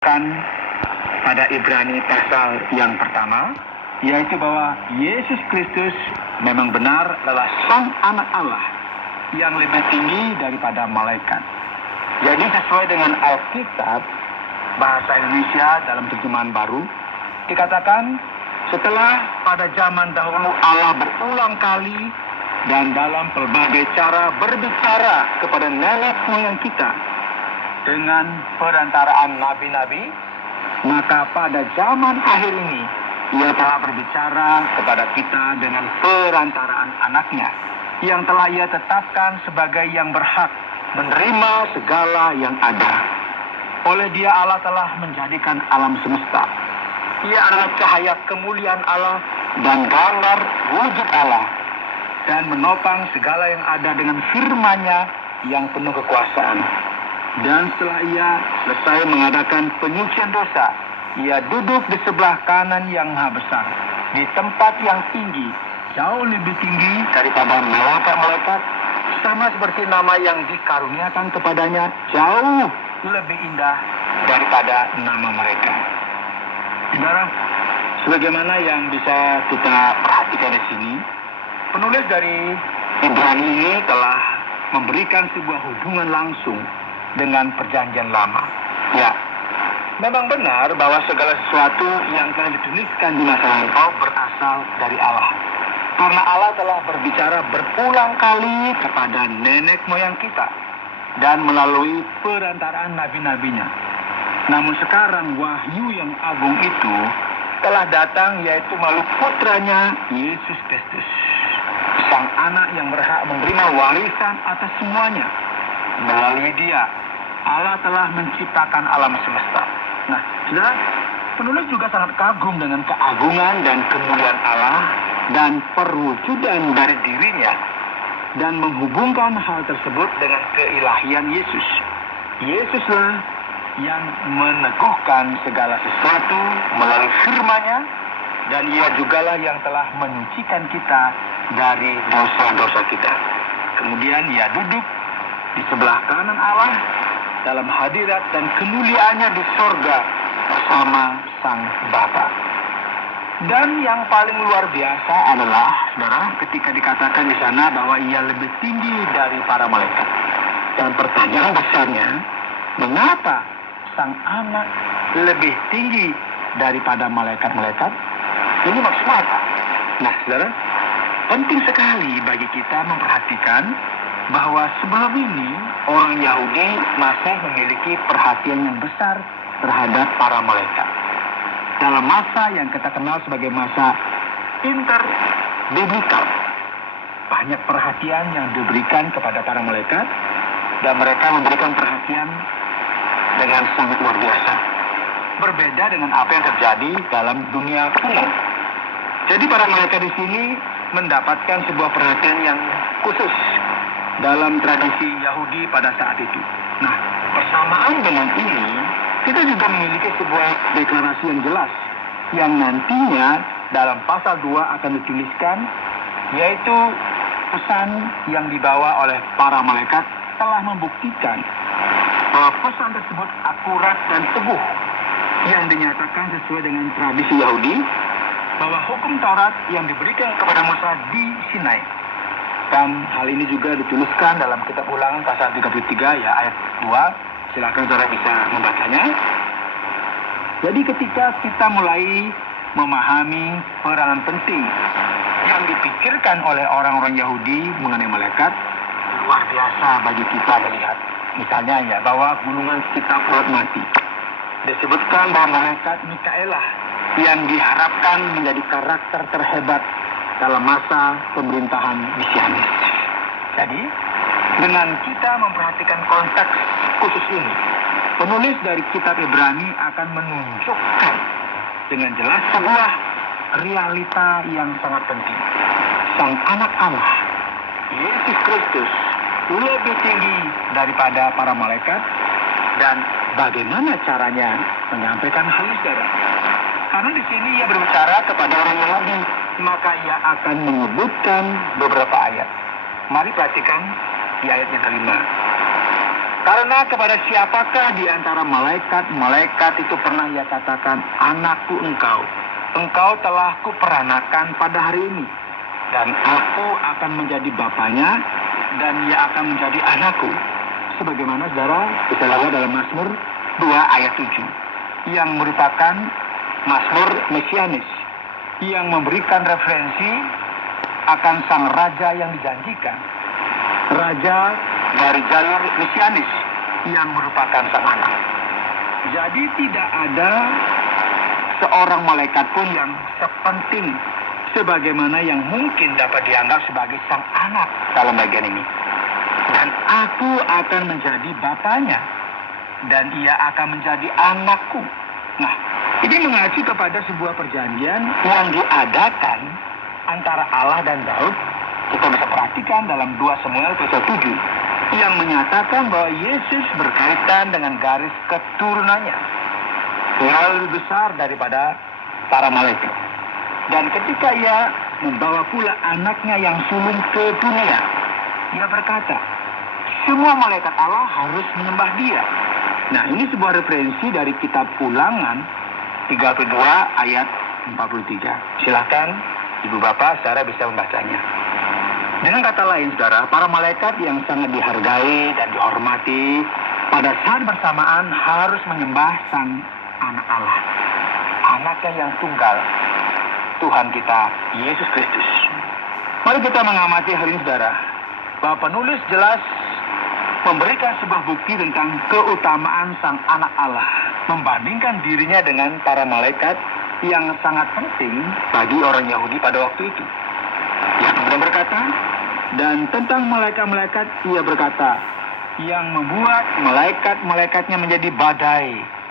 Kan pada Ibrani pasal yang pertama, yaitu bahwa Yesus Kristus memang benar adalah Sang Anak Allah yang lebih tinggi daripada malaikat. Jadi sesuai dengan Alkitab, bahasa Indonesia dalam terjemahan baru, dikatakan setelah pada zaman dahulu Allah berulang kali dan dalam pelbagai cara berbicara kepada nenek moyang kita dengan perantaraan nabi-nabi, maka pada zaman akhir ini Ia telah berbicara kepada kita dengan perantaraan anaknya yang telah Ia tetapkan sebagai yang berhak menerima segala yang ada. Oleh Dia Allah telah menjadikan alam semesta. Ia adalah cahaya kemuliaan Allah dan gambar wujud Allah, dan menopang segala yang ada dengan firman-Nya yang penuh kekuasaan. Dan setelah Ia selesai mengadakan penyucian dosa, Ia duduk di sebelah kanan yang maha besar, di tempat yang tinggi, jauh lebih tinggi daripada malaikat-malaikat, sama seperti nama yang dikaruniakan kepadanya jauh lebih indah daripada nama mereka. Saudara, sebagaimana yang bisa kita perhatikan di sini, penulis dari Ibrani ini telah memberikan sebuah hubungan langsung dengan perjanjian lama. Ya, memang benar bahwa segala sesuatu yang telah dituliskan di masa lampau berasal dari Allah. Karena Allah telah berbicara berulang kali kepada nenek moyang kita dan melalui perantaraan nabi-nabinya. Namun sekarang wahyu yang agung itu telah datang, yaitu melalui putranya Yesus Kristus, Sang Anak yang berhak menerima warisan atas semuanya. Melalui Dia, Allah telah menciptakan alam semesta. Nah, saudara, penulis juga sangat kagum dengan keagungan dan kemuliaan Allah dan perwujudan dari dirinya, dan menghubungkan hal tersebut dengan keilahian Yesus. Yesuslah yang meneguhkan segala sesuatu melalui firman-Nya, dan Ia jugalah yang telah menyucikan kita dari dosa-dosa kita. Kemudian Ia duduk di sebelah kanan Allah dalam hadirat dan kemuliaannya di sorga bersama Sang Bapa. Dan yang paling luar biasa adalah, saudara, ketika dikatakan di sana bahwa Ia lebih tinggi dari para malaikat. Dan pertanyaan besarnya, mengapa Sang Anak lebih tinggi daripada malaikat-malaikat? Ini maksudnya apa? Nah, saudara, penting sekali bagi kita memperhatikan bahwa sebelum ini orang Yahudi masih memiliki perhatian yang besar terhadap para malaikat. Dalam masa yang kita kenal sebagai masa interbiblikal, banyak perhatian yang diberikan kepada para malaikat, dan mereka memberikan perhatian dengan sangat luar biasa. Berbeda dengan apa yang terjadi dalam dunia kuno. Jadi para malaikat di sini mendapatkan sebuah perhatian yang khusus dalam tradisi Yahudi pada saat itu. Nah, persamaan dengan ini, kita juga memiliki sebuah deklarasi yang jelas, yang nantinya dalam pasal 2 akan dituliskan, yaitu pesan yang dibawa oleh para malaikat telah membuktikan bahwa pesan tersebut akurat dan teguh, yang dinyatakan sesuai dengan tradisi Yahudi, bahwa hukum Taurat yang diberikan kepada Musa di Sinai. Dan hal ini juga dituliskan dalam kitab Ulangan pasal 33 ya ayat 2. Silakan saudara bisa membacanya. Jadi ketika kita mulai memahami peranan penting yang dipikirkan oleh orang-orang Yahudi mengenai malaikat, luar biasa bagi kita melihat. Misalnya ya, bahwa gulungan kitab Taurat mati. Disebutkan bahwa malaikat Mikaelah yang diharapkan menjadi karakter terhebat dalam masa pemerintahan Mesianis. Jadi, dengan kita memperhatikan konteks khusus ini, penulis dari kitab Ibrani akan menunjukkan dengan jelas sebuah realita yang sangat penting. Sang Anak Allah, Yesus Kristus, lebih tinggi daripada para malaikat, dan bagaimana caranya menyampaikan hal itu, saudara? Karena di sini Ia berbicara kepada orang Yahudi, maka Ia akan menyebutkan beberapa ayat. Mari perhatikan di ayat yang kelima. Karena kepada siapakah di antara malaikat itu pernah ia katakan, anakku engkau. Engkau telah kuperanakan pada hari ini. Dan aku akan menjadi bapaknya, dan ia akan menjadi anakku. Sebagaimana saudara bisa lihat dalam Mazmur 2 ayat 7. Yang merupakan Mazmur Mesianis. Yang memberikan referensi akan sang raja yang dijanjikan. Raja dari jalur Mesianis yang merupakan sang anak. Jadi tidak ada seorang malaikat pun yang sepenting sebagaimana yang mungkin dapat dianggap sebagai sang anak dalam bagian ini. Dan aku akan menjadi bapaknya, dan ia akan menjadi anakku. Nah, ini mengacu kepada sebuah perjanjian yang diadakan antara Allah dan Daud. Kita bisa perhatikan dalam 2 Samuel pasal 7 yang menyatakan bahwa Yesus berkaitan dengan garis keturunannya yang lebih besar daripada para malaikat. Dan ketika ia membawa pula anaknya yang sulung ke dunia, ia berkata, semua malaikat Allah harus menyembah dia. Nah, ini sebuah referensi dari kitab Ulangan 32 ayat 43. Silakan Ibu Bapak saudara bisa membacanya. Dengan kata lain saudara, para malaikat yang sangat dihargai dan dihormati pada saat bersamaan harus menyembah sang anak Allah, anaknya yang tunggal, Tuhan kita Yesus Kristus. Mari kita mengamati hal ini saudara, bahwa penulis jelas memberikan sebuah bukti tentang keutamaan sang anak Allah membandingkan dirinya dengan para malaikat yang sangat penting bagi orang Yahudi pada waktu itu. Yang kemudian berkata, dan tentang malaikat-malaikat ia berkata, yang membuat malaikat-malaikatnya menjadi badai